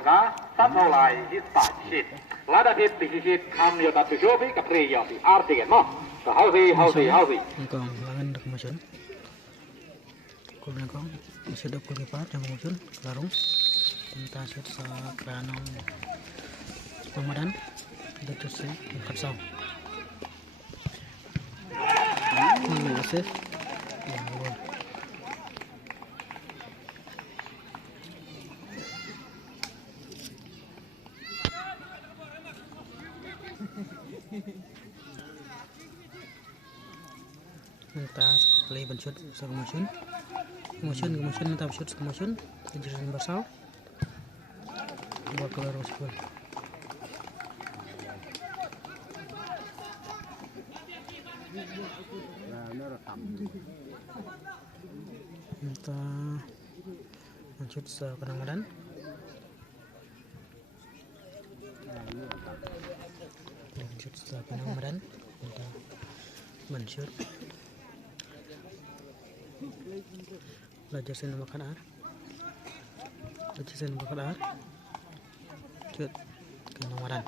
Amerika, satu lagi hita shit. Lada hit di shit kami yang tak berjobi kapri yang di artikan mah. Hausi. Kong langan dak macam. Kau bilang kong masih ada kulit par yang muncul larung. Entah set sa kranong Ramadan ada terus angkat saw. Masih yang luar. Entah play bencut sa kemotion entah bencut sa kemotion kejeran basal buat keluar sekolah entah bencut sa Ramadan bencut sa Ramadan entah bencut belajar sen makan air cut ke Ramadan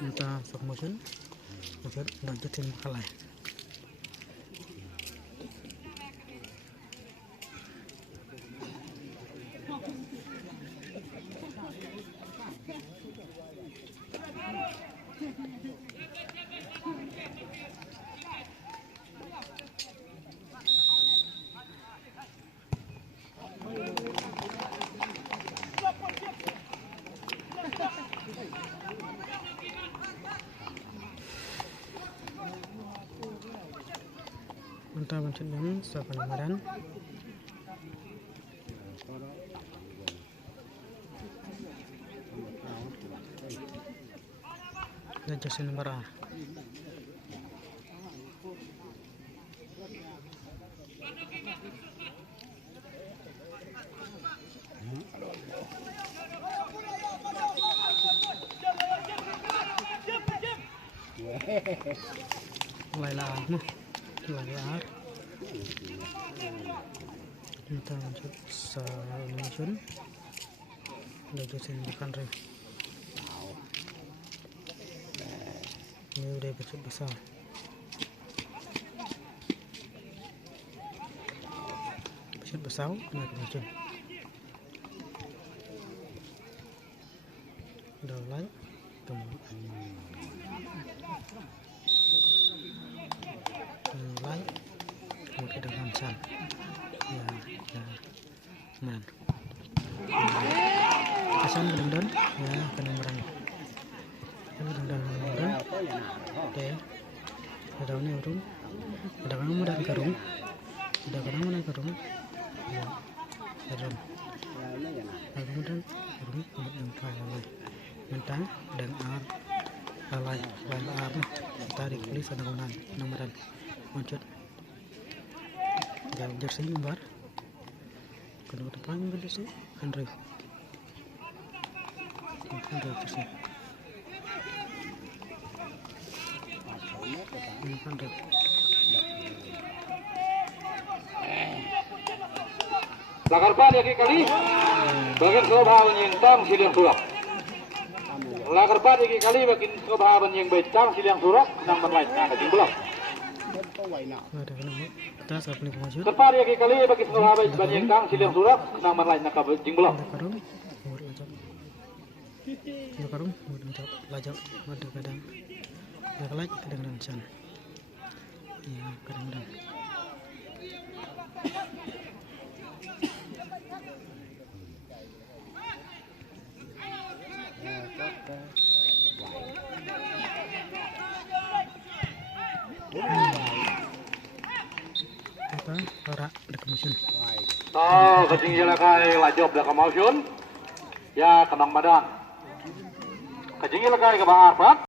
entah motion lanjut sen makan air. Entah macam mana sa Ramadan belajar sen bara Lailah entah macam sa Indonesia belajar sen makan rin ini udah besar besar naik macam udah mulai mulai mau kita ramsan ya man kesan benar ya kedengaran oke ada ini urung ada kamu dan karung ya ada kemudian yang lain mentang dan alai tarik polis ada nomoran muncul dan jersey lembar kedua depan jersey Andrew jersey Lakarpan ya kali bagian swabha menyintang silang surak. Lakarpan ya kali bagian swabha menying becang silang surak nang menlain nah kajing belum. Terpar ya kali bagian swabha menyintang silang surak nang menlain nah kajing belum. Karung lajak madu kadang kadang san ya kadang ora ada kemusun kecing jelakai lajop dah kemusun ya kenang badan kecing jelakai ke Bang Arfat